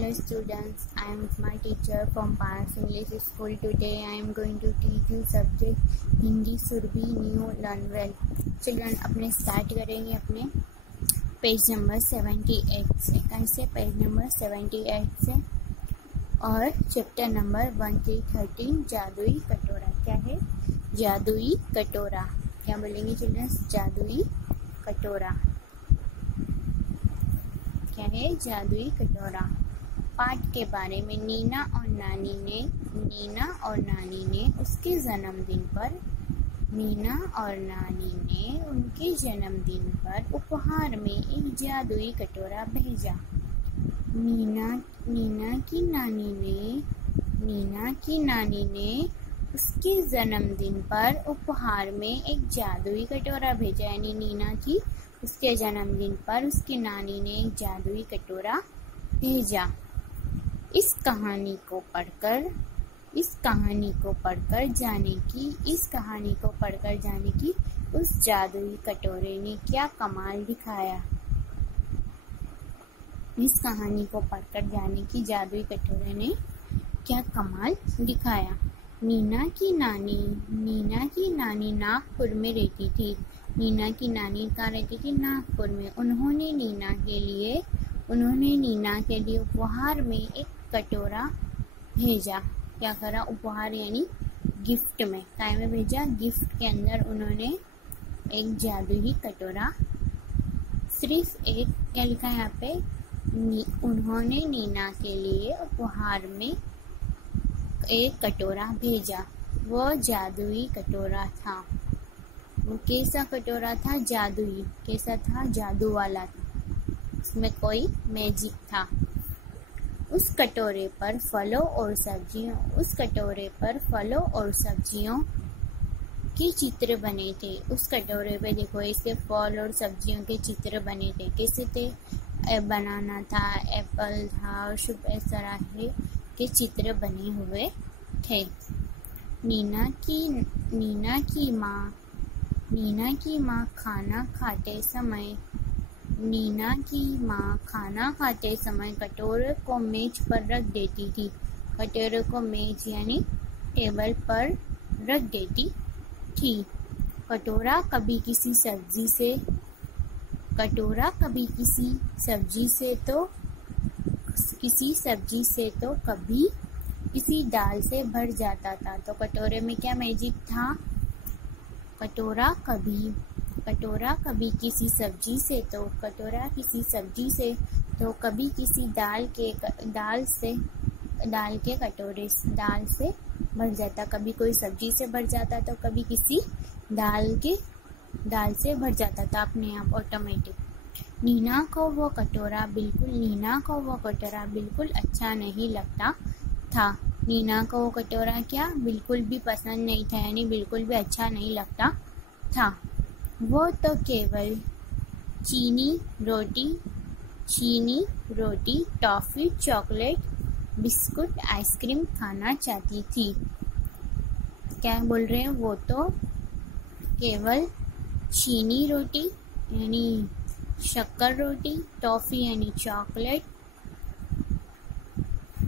Hello students, I am my teacher from Paras English School. Today I am going to teach you subject Hindi Surabhi new learn well. Children अपने start करेंगे अपने page number 78 से. कैसे? Page number 78 से और chapter number 1313 जादुई कटोरा. क्या है? जादुई कटोरा. क्या बोलेंगे चिल्ड्रन? जादुई कटोरा. क्या है? जादुई कटोरा. पाठ के बारे में नीना और नानी ने उसके जन्मदिन पर उनके जन्मदिन पर उपहार में एक जादुई कटोरा भेजा. नीना की नानी ने उसके जन्मदिन पर उपहार में एक जादुई कटोरा भेजा. यानी नीना की उसके जन्मदिन पर उसकी नानी ने एक जादुई कटोरा भेजा. इस कहानी को पढ़कर जाने की उस जादुई कटोरे ने क्या कमाल दिखाया. इस कहानी को पढ़कर जाने की जादुई कटोरे ने क्या कमाल दिखाया. नीना की नानी नागपुर में रहती थी. नीना की नानी कहाँ रहती थी? नागपुर में. उन्होंने नीना के लिए उपहार में एक कटोरा भेजा. क्या करा? उपहार यानी गिफ्ट में. काय में भेजा? गिफ्ट के अंदर उन्होंने एक जादुई कटोरा. सिर्फ एक, क्या लिखा है यहाँ पे? उन्होंने नीना के लिए उपहार में एक कटोरा भेजा. वो जादुई कटोरा था. वो कैसा कटोरा था? जादुई. कैसा था? जादू वाला था. उसमें कोई मैजिक था. उस कटोरे पर फलों और सब्जियों के चित्र बने थे. उस कटोरे पे देखो इसके फल और सब्जियों के चित्र बने थे. कैसे थे? बनाना था, एप्पल था और शुभ इस तरह के चित्र बने हुए थे. नीना की माँ खाना खाते समय कटोरे को मेज पर रख देती थी. कटोरे को मेज यानी टेबल पर रख देती थी. कटोरा कभी किसी सब्जी से तो कभी किसी दाल से भर जाता था. तो कटोरे में क्या मैजिक था? कटोरा कभी किसी सब्जी से तो कभी किसी दाल से भर जाता. कभी कोई सब्जी से भर जाता तो कभी किसी दाल से भर जाता था अपने आप ऑटोमेटिक. नीना को वो कटोरा बिल्कुल अच्छा नहीं लगता था. नीना को वो कटोरा क्या? बिल्कुल भी पसंद नहीं था. यानी बिल्कुल भी अच्छा नहीं लगता था. वो तो केवल चीनी रोटी, टॉफी, चॉकलेट, बिस्कुट, आइसक्रीम खाना चाहती थी. क्या बोल रहे हैं? वो तो केवल चीनी रोटी यानी शक्कर रोटी, टॉफी यानी चॉकलेट,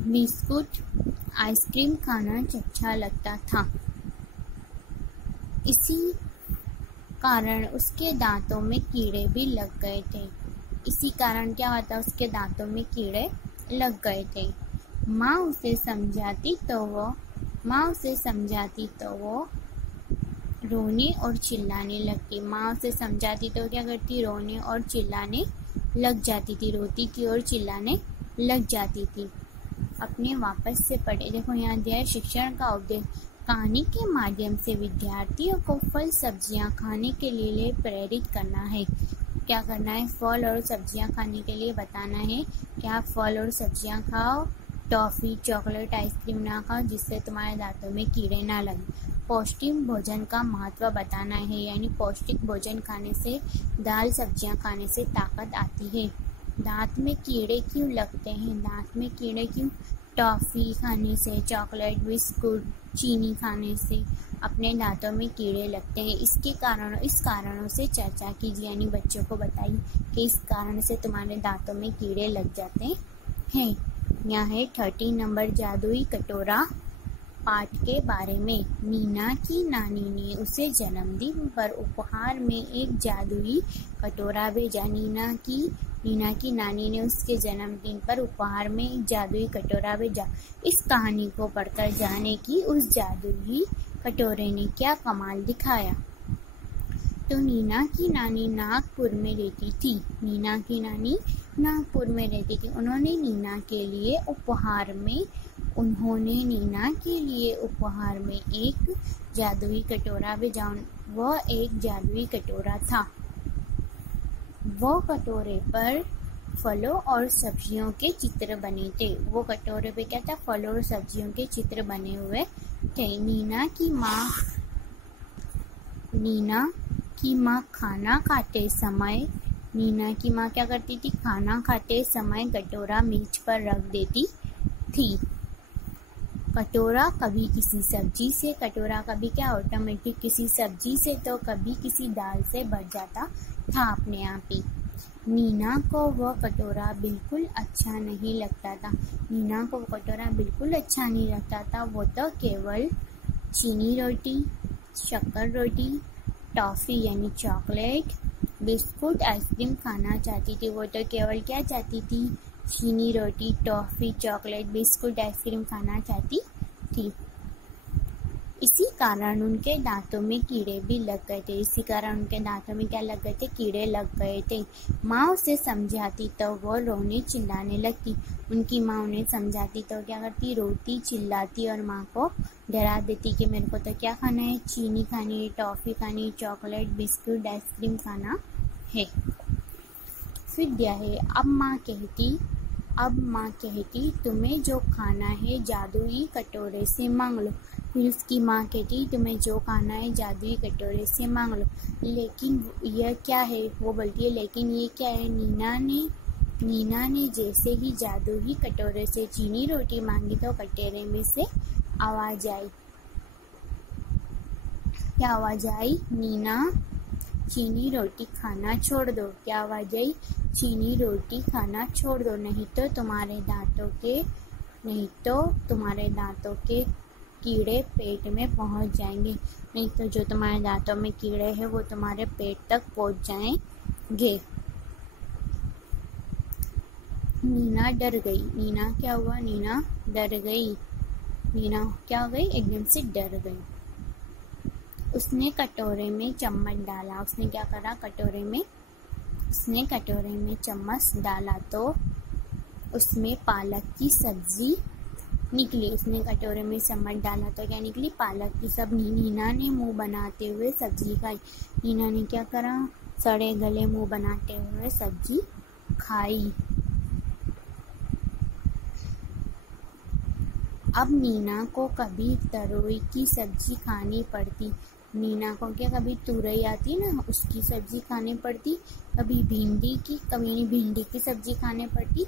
बिस्कुट, आइसक्रीम खाना अच्छा लगता था. इसी कारण उसके दांतों में कीड़े भी लग गए थे. इसी कारण क्या होता? उसके दांतों में कीड़े लग गए थे. माँ उसे समझाती तो वो रोने और चिल्लाने लगती. माँ उसे समझाती तो क्या करती? रोने और चिल्लाने लग जाती थी. रोती थी और चिल्लाने लग जाती थी. अपने वापस से पढ़े. देखो यहाँ दिया है शिक्षण का उपदेश. कहानी के माध्यम से विद्यार्थियों को फल सब्जियां खाने के लिए प्रेरित करना है. क्या करना है? फल और सब्जियां खाने के लिए बताना है. क्या? फल और सब्जियां खाओ, टॉफी, चॉकलेट, आइसक्रीम ना खाओ जिससे तुम्हारे दांतों में कीड़े ना लगे. पौष्टिक भोजन का महत्व बताना है. यानी पौष्टिक भोजन खाने से, दाल सब्जियां खाने से ताकत आती है. दांत में कीड़े क्यों लगते हैं? टॉफी खाने से, चॉकलेट, बिस्कुट, चीनी खाने से अपने दांतों में कीड़े लगते हैं. इस कारणों से चर्चा कीजिए. यानी बच्चों को बताइए कि इस कारण से तुम्हारे दांतों में कीड़े लग जाते हैं. यहाँ है 13 नंबर जादुई कटोरा पाठ के बारे में। नीना की नानी ने उसे जन्मदिन पर उपहार में एक जादुई कटोरा भेजा। नीना की नानी ने उसके जन्मदिन पर उपहार में एक जादुई कटोरा भेजा। इस कहानी को पढ़कर जाने की उस जादुई कटोरे ने क्या कमाल दिखाया। तो नीना की नानी नागपुर में रहती थी। नीना की नानी नागपुर में रहती थी। उन्होंने नीना के लिए उपहार में एक जादुई कटोरा भेजा। वह एक जादुई कटोरा था। वो कटोरे पर फलों और सब्जियों के चित्र बने थे। वो कटोरे पे क्या था? फलों और सब्जियों के चित्र बने हुए थे। नीना की माँ खाना खाते समय क्या करती थी? खाना खाते समय कटोरा मेज पर रख देती थी। कटोरा कभी किसी सब्जी से, कटोरा कभी क्या ऑटोमेटिक किसी सब्जी से तो कभी किसी दाल से भर जाता था अपने आप ही। नीना को वह कटोरा बिल्कुल अच्छा नहीं लगता था। वो तो केवल चीनी रोटी, शक्कर रोटी, टॉफी यानी चॉकलेट, बिस्कुट, आइसक्रीम खाना चाहती थी। वो तो केवल क्या चाहती थी? चीनी रोटी, टॉफी, चॉकलेट, बिस्कुट, आइसक्रीम खाना चाहती थी। इसी कारण उनके दांतों में कीड़े भी लग गए थे। कीड़े लग गए थे। माँ उसे समझाती तो वो रोने चिल्लाने लगती। उनकी माँ उन्हें समझाती तो क्या करती? रोती, चिल्लाती और माँ को डरा देती कि मेरे को तो क्या खाना है? चीनी खानी है, टॉफी खानी है, चॉकलेट, बिस्कुट, आइसक्रीम खाना है। फिर क्या है? अब माँ कहती तुम्हें जो खाना है जादुई कटोरे से मांग लो। फिर उसकी माँ कहती तुम्हें जो खाना है जादुई कटोरे से मांग लो। लेकिन यह क्या है? वो बोलती है लेकिन ये क्या है? नीना ने जैसे ही जादुई कटोरे से चीनी रोटी मांगी तो कटोरे में से आवाज आई। क्या आवाज आई? नीना, चीनी रोटी खाना छोड़ दो। क्या आवाज आई? चीनी रोटी खाना छोड़ दो, नहीं तो तुम्हारे दांतों के कीड़े पेट में पहुंच जाएंगे। नहीं तो जो तुम्हारे दांतों में कीड़े हैं वो तुम्हारे पेट तक पहुंच जाएंगे। नीना डर गई। नीना क्या हुआ? नीना डर गई। नीना क्या हो गई? एकदम से डर गई। उसने कटोरे में चम्मच डाला। उसने क्या करा? कटोरे में चम्मच डाला तो उसमें पालक की सब्जी निकली। उसने कटोरे में चम्मच डाला तो क्या निकली? पालक की सब्जी। नीना ने मुंह बनाते हुए सब्जी खाई। नीना ने क्या करा? सड़े गले मुंह बनाते हुए सब्जी खाई। अब नीना को कभी तरोई की सब्जी खानी पड़ती। नीना को क्या कभी तुरई आती ना, उसकी सब्जी खानी पड़ती। कभी भिंडी की सब्जी खानी पड़ती।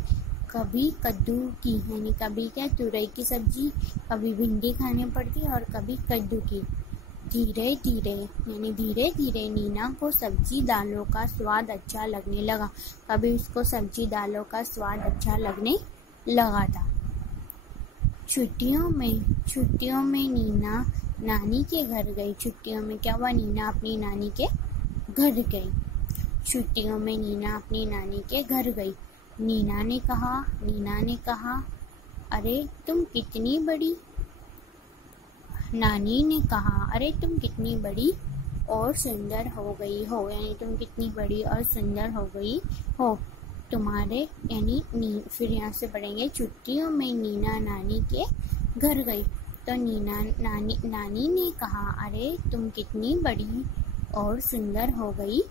कभी कद्दू की यानी कभी क्या तुरई की सब्जी, कभी भिंडी खानी पड़ती और कभी कद्दू की। धीरे धीरे नीना को सब्जी दालों का स्वाद अच्छा लगने लगा। कभी उसको सब्जी दालों का स्वाद अच्छा लगने लगा था। छुट्टियों में नीना नानी के घर गई। छुट्टियों में क्या हुआ? नीना अपनी नानी के घर गई। छुट्टियों में नीना अपनी नानी के घर गई। नीना ने कहा अरे तुम कितनी बड़ी। नानी ने कहा अरे तुम कितनी बड़ी और सुंदर हो गई हो, यानी तुम कितनी बड़ी और सुंदर हो गई हो। तुम्हारे फिर यहाँ से पढ़ेंगे। छुट्टियों में नीना नानी के घर गई तो नानी ने कहा अरे तुम कितनी बड़ी और सुंदर हो गई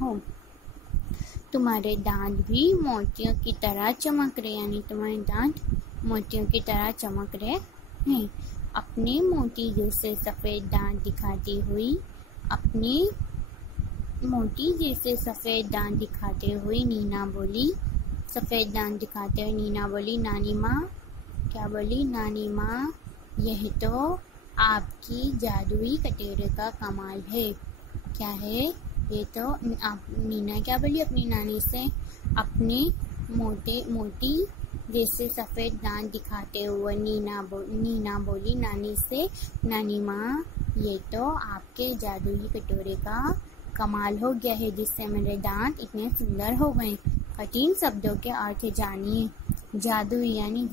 हो। तुम्हारे दांत भी मोतियों की तरह चमक रहे, यानी तुम्हारे दांत मोतियों की तरह चमक रहे हैं। अपने मोती जैसे सफेद दांत दिखाती हुई नीना बोली। नानी माँ क्या बोली? नानी माँ यह तो आपकी जादुई कटोरे का कमाल है। क्या है ये? तो नीना क्या बोली अपनी नानी से? अपने मोती जैसे सफेद दांत दिखाते हुए नीना बोली नानी से, नानी माँ ये तो आपके जादुई कटोरे का कमाल हो गया है जिससे मेरे दांत इतने सुंदर हो गए। कठिन शब्दों के अर्थ जानिए। जादू यानी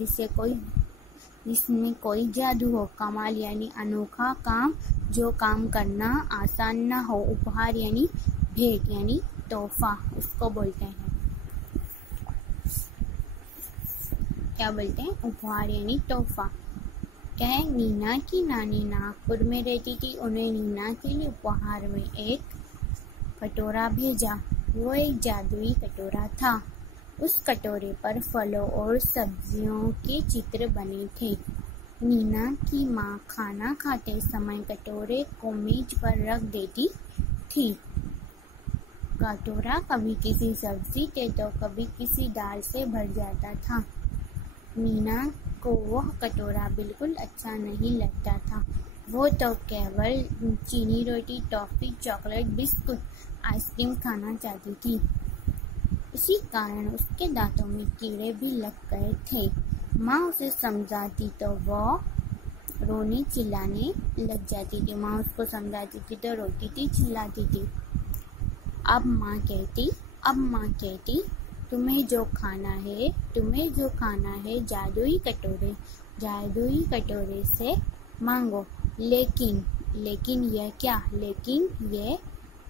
जिसमें कोई जादू हो। कमाल यानी अनोखा काम, जो काम करना आसान ना हो। उपहार यानी भेंट यानी तोहफा, उसको बोलते हैं, क्या बोलते हैं, उपहार यानी तोहफा। क्या है, नीना की नानी नागपुर में रहती थी। उन्हें नीना के लिए उपहार में एक कटोरा भेजा। वो एक जादुई कटोरा था। उस कटोरे पर फलों और सब्जियों के चित्र बने थे। नीना की माँ खाना खाते समय कटोरे को मेज पर रख देती थी। कटोरा कभी किसी सब्जी से तो कभी किसी दाल से भर जाता था। नीना को वह कटोरा बिल्कुल अच्छा नहीं लगता था। वो तो केवल चीनी रोटी, टॉफी, चॉकलेट, बिस्कुट, आइसक्रीम खाना चाहती थी। इसी कारण उसके दांतों में कीड़े भी लग गए थे। माँ उसे समझाती तो वो रोने चिल्लाने लग जाती थी। माँ उसको समझाती थी तो रोती थी, चिल्लाती थी। अब माँ कहती तुम्हें जो खाना है जादुई कटोरे से मांगो। लेकिन ये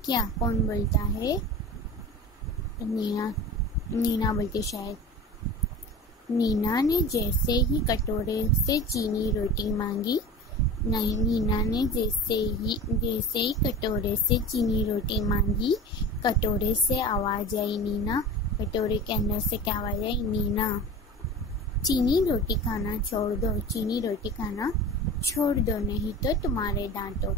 क्या कौन बोलता है? नीना बोलती शायद। नीना ने जैसे ही कटोरे से चीनी रोटी मांगी, जैसे ही कटोरे से चीनी रोटी मांगी, कटोरे से आवाज आई, नीना। कटोरे के अंदर से क्या आवाज आई? नीना, चीनी रोटी खाना छोड़ दो, नहीं तो तुम्हारे दांतों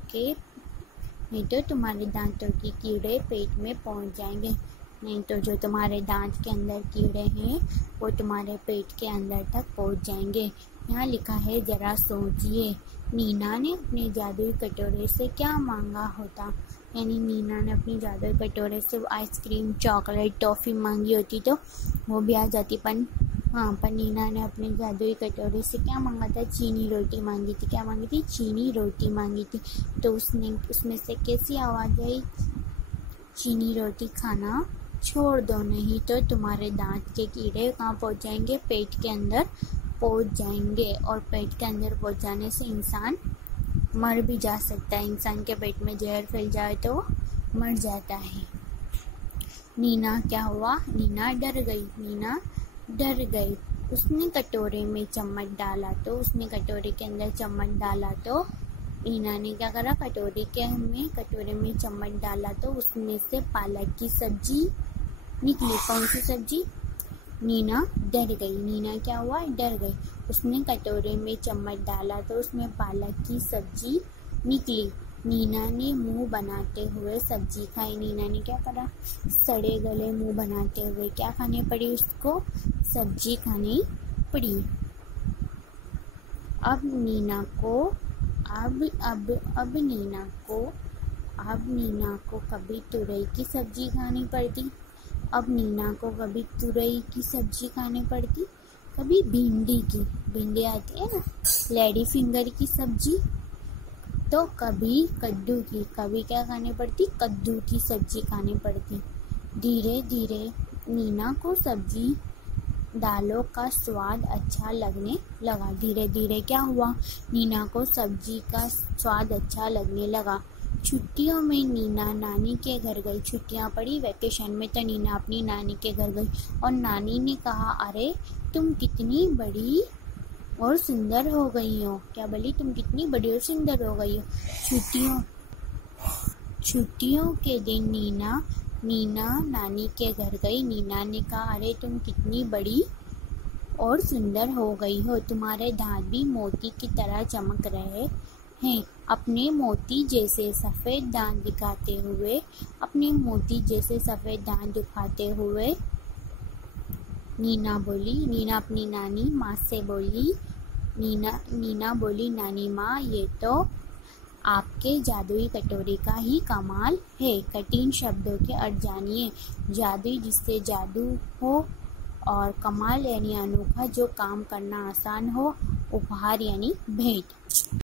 के कीड़े पेट में पहुंच जाएंगे। नहीं तो जो तुम्हारे दांत के अंदर कीड़े हैं वो तुम्हारे पेट के अंदर तक पहुंच जाएंगे। यहाँ लिखा है, जरा सोचिए, नीना ने अपने जादुई कटोरे से क्या मांगा होता? यानी नीना ने अपनी जादुई कटोरे से आइसक्रीम, चॉकलेट, टॉफी मांगी होती तो वो भी आ जाती। पर नीना ने अपने जादुई कटोरे से क्या मांगा था? चीनी रोटी मांगी थी। क्या मांगी थी? चीनी रोटी मांगी थी। तो उसमें से कैसी आवाज आई? चीनी रोटी खाना छोड़ दो, नहीं तो तुम्हारे दांत के कीड़े कहाँ पहुँच जाएंगे? पेट के अंदर पहुँच जाएंगे। और पेट के अंदर पहुँच जाने से इंसान मर भी जा सकता है। इंसान के पेट में जहर फैल जाए तो मर जाता है। नीना क्या हुआ? नीना डर गई। उसने कटोरे में चम्मच डाला तो नीना ने क्या करा? कटोरे में चम्मच डाला तो उसमें से पालक की सब्जी निकली। कौन सी सब्जी? नीना डर गई। नीना क्या हुआ? डर गई। उसने कटोरे में चम्मच डाला तो उसमें पालक की सब्जी निकली। नीना ने मुंह बनाते हुए सब्जी खाई। नीना ने क्या करा? सड़े गले मुंह बनाते हुए क्या खाने पड़ी उसको? सब्जी खानी पड़ी। अब नीना को कभी तुरई की सब्जी खानी पड़ती, कभी भिंडी आती है ना, लेडी फिंगर की सब्जी, तो कभी क्या खानी पड़ती? कद्दू की सब्जी खानी पड़ती। धीरे धीरे नीना को सब्जी दालों का स्वाद अच्छा लगने लगा। धीरे धीरे क्या हुआ? नीना को सब्जी का स्वाद अच्छा लगने लगा। छुट्टियों में नीना नानी के घर गई। छुट्टियां पड़ी वेकेशन में तो नीना अपनी नानी के घर गई और नानी ने कहा, अरे तुम कितनी बड़ी और सुंदर हो गई हो। क्या बोली? तुम कितनी बड़ी और सुंदर हो गई हो। छुट्टियों के दिन नीना नानी के घर गई। नीना ने कहा, अरे तुम कितनी बड़ी और सुंदर हो गई हो, तुम्हारे दांत भी मोती की तरह चमक रहे हैं। अपने मोती जैसे सफेद दांत दिखाते हुए नीना अपनी नानी माँ से बोली। नीना बोली, नानी माँ, ये तो आपके जादुई कटोरे का ही कमाल है। कठिन शब्दों के अर्थ जानिए। जादुई जिससे जादू हो और कमाल यानी अनोखा, जो काम करना आसान हो। उपहार यानी भेंट।